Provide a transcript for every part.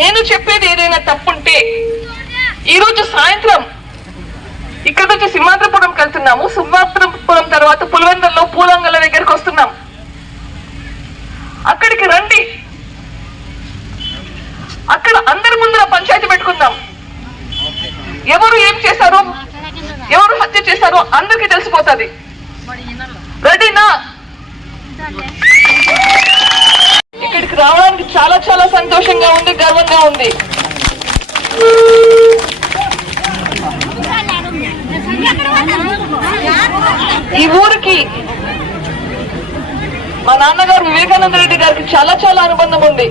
నేను చెప్పేది ఏదైనా తప్పుంటే ఈరోజు సాయంత్రం ఇక్కడ నుంచి సింహాద్రపురంకి వెళ్తున్నాము. సింహాద్రపురం తర్వాత పులివెందల్లో పూలంగల దగ్గరికి వస్తున్నాం. అక్కడికి రండి. అక్కడ అందరి ముందర పంచాయతీ పెట్టుకుందాం. ఎవరు ఏం చేశారో? ఎవరు హత్య చేశారో? అందరికీ తెలిసిపోతుంది. రెడీనా ఇక్కడికి రావడానికి చాలా చాలా సంతోషంగా ఉంది గర్వంగా ఉంది. ఈ ఊరికి మా నాన్నగారు వివేకానంద రెడ్డి గారికి చాలా చాలా అనుబంధం ఉంది.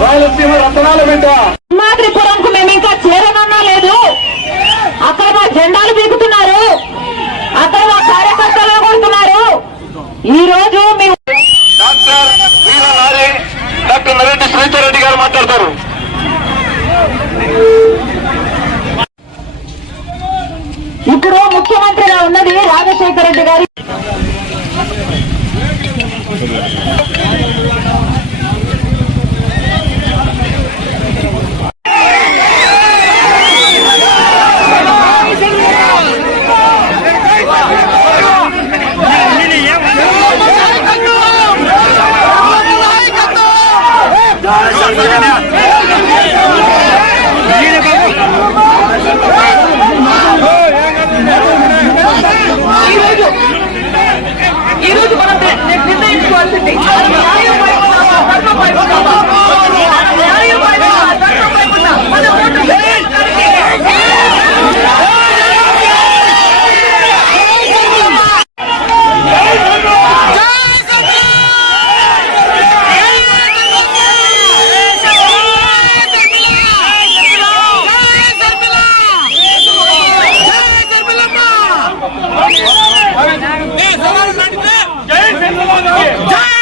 రాయలసీమ రతనాల బిడ్డ సింహాద్రిపురంకు మేము ఇంకా చేరనన్నా లేదు. అక్కడ మా జెండాలు పీకుతున్నారు. అక్కడ మా కార్యకర్తలు కొడుతున్నారు ఈ రోజు మీ డాక్టర్ డాక్టర్ నరేంద్ర శ్రీధర్ రెడ్డి గారు మాట్లాడతారు. ఇప్పుడు ముఖ్యమంత్రిగా ఉన్నది రాజశేఖర రెడ్డి గారి. টাকা જય જય